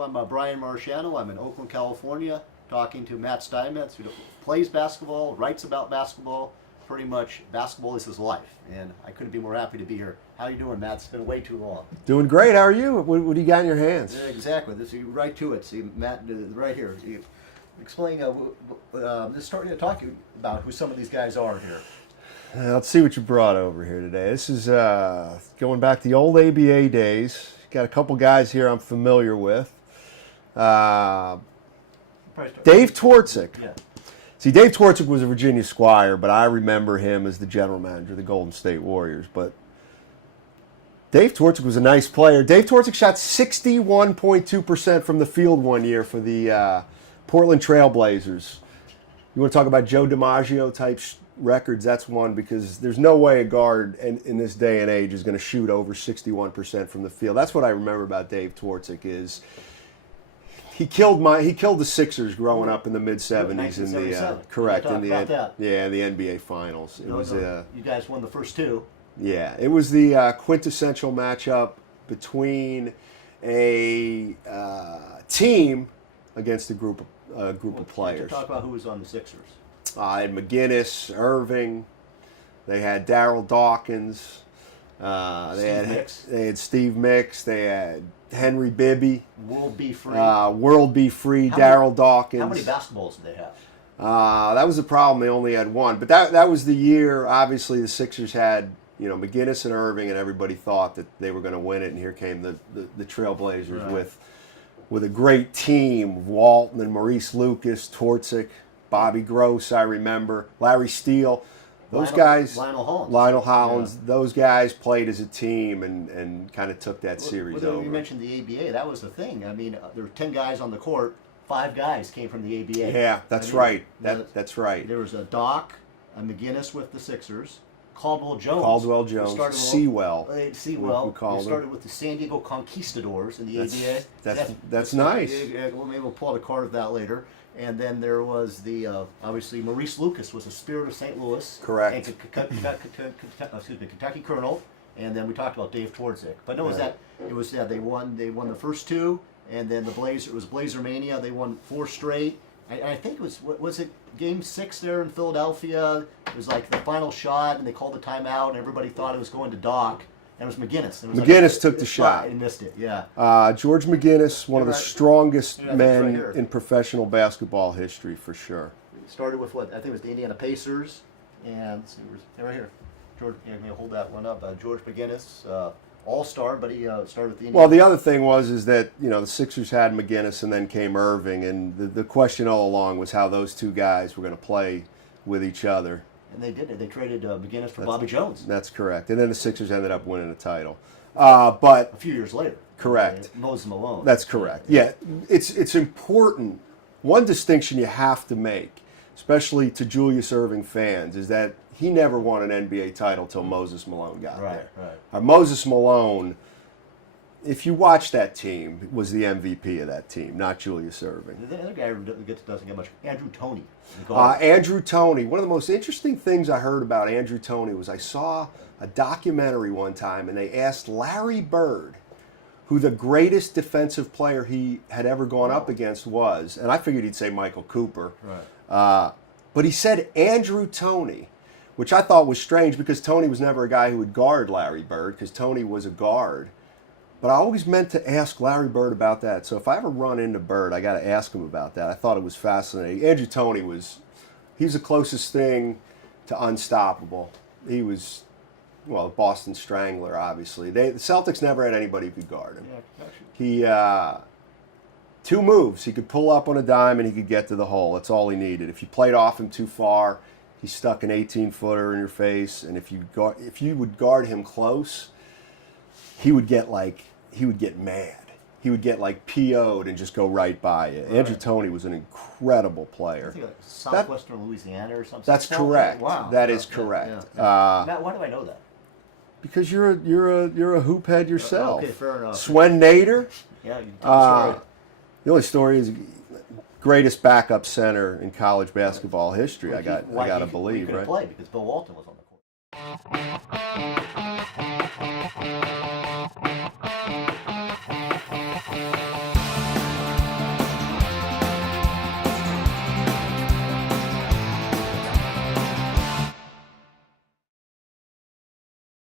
So I'm Brian Marciano. I'm in Oakland, California, talking to Matt Steinmetz, who plays basketball, writes about basketball. Pretty much, basketball is his life, and I couldn't be more happy to be here. How you doing, Matt? It's been way too long. Doing great. How are you? What do you got in your hands? Yeah, exactly. This right to it. See, Matt, right here. Explain. Just starting to talk about who some of these guys are here. Let's see what you brought over here today. This is going back to the old ABA days. Got a couple guys here I'm familiar with. Dave Twardzik. Yeah. See, Dave Twardzik was a Virginia Squire, but I remember him as the general manager of the Golden State Warriors. But Dave Twardzik was a nice player. Dave Twardzik shot 61.2% from the field one year for the Portland Trail Blazers. You want to talk about Joe DiMaggio type records? That's one, because there's no way a guard in this day and age is going to shoot over 61% from the field. That's what I remember about Dave Twardzik is he killed the Sixers growing up in the mid '70s in the correct in the NBA Finals. It was you guys won the first two. Yeah, it was the quintessential matchup between a team against a group of players. Talk about who was on the Sixers. I had McGinnis, Irving. They had Darryl Dawkins. They had Steve Mix. They had Henry Bibby. World Be Free. Darryl Dawkins. How many basketballs did they have? That was the problem. They only had one. But that was the year, obviously, the Sixers had McGinnis and Irving, and everybody thought that they were going to win it. And here came the Trailblazers with a great team of Walton and Maurice Lucas, Twardzik, Bobby Gross, I remember, Larry Steele. Those guys, Lionel Hollins, those guys played as a team and kind of took that series over. You mentioned the ABA. That was the thing. I mean, there were 10 guys on the court. 5 guys came from the ABA. Yeah, that's right. That's right. There was a Doc, a McGinnis with the Sixers, Caldwell Jones. Sewell. We started with the San Diego Conquistadors in the ABA. That's nice. Maybe we'll pull out a card of that later. And then there was the obviously Maurice Lucas was the Spirit of St. Louis. Correct. And Kentucky Colonel. And then we talked about Dave Twardzik. But no, they won the first two, and then it was Blazer Mania. They won 4 straight. I think it was it Game 6 there in Philadelphia? It was like the final shot, and they called the timeout, and everybody thought it was going to Doc. And it was McGinnis. McGinnis took the shot. And missed it, yeah. George McGinnis, one of the strongest men in professional basketball history, for sure. Started with what? I think it was the Indiana Pacers. And let's see, right here. George, hold that one up. George McGinnis, all-star, but he started with the Indiana. Well, the other thing is that the Sixers had McGinnis and then came Irving, and the question all along was how those two guys were going to play with each other. And they did it. They traded McGinnis for Bobby Jones. That's correct. And then the Sixers ended up winning a title. But a few years later. Correct. Moses Malone. That's correct. Yeah, it's important. One distinction you have to make, especially to Julius Erving fans, is that he never won an NBA title till Moses Malone got there. Right. Moses Malone, if you watch that team, was the MVP of that team, not Julius Erving. The other guy who doesn't get much, Andrew Toney. Andrew Toney. One of the most interesting things I heard about Andrew Toney was I saw a documentary one time, and they asked Larry Bird who the greatest defensive player he had ever gone up against was, and I figured he'd say Michael Cooper. Right. But he said Andrew Toney, which I thought was strange because Toney was never a guy who would guard Larry Bird, because Toney was a guard. But I always meant to ask Larry Bird about that. So if I ever run into Bird, I got to ask him about that. I thought it was fascinating. Andrew Toney was the closest thing to unstoppable. He was, the Boston Strangler, obviously. The Celtics never had anybody who could guard him. Yeah, He 2 moves. He could pull up on a dime and he could get to the hole. That's all he needed. If you played off him too far, he stuck an 18-footer in your face. And if you would guard him close, he would get mad. He would get PO'd and just go right by you. Right. Andrew Toney was an incredible player. I think Southwestern Louisiana or something. That's correct. Wow. That is correct. Yeah. Matt, why do I know that? Because you're a hoop head yourself. Okay, fair enough. Swen Nader. Yeah, you tell the story. The only story is greatest backup center in college basketball history. I got to believe, right? Play because Bill Walton was on the court.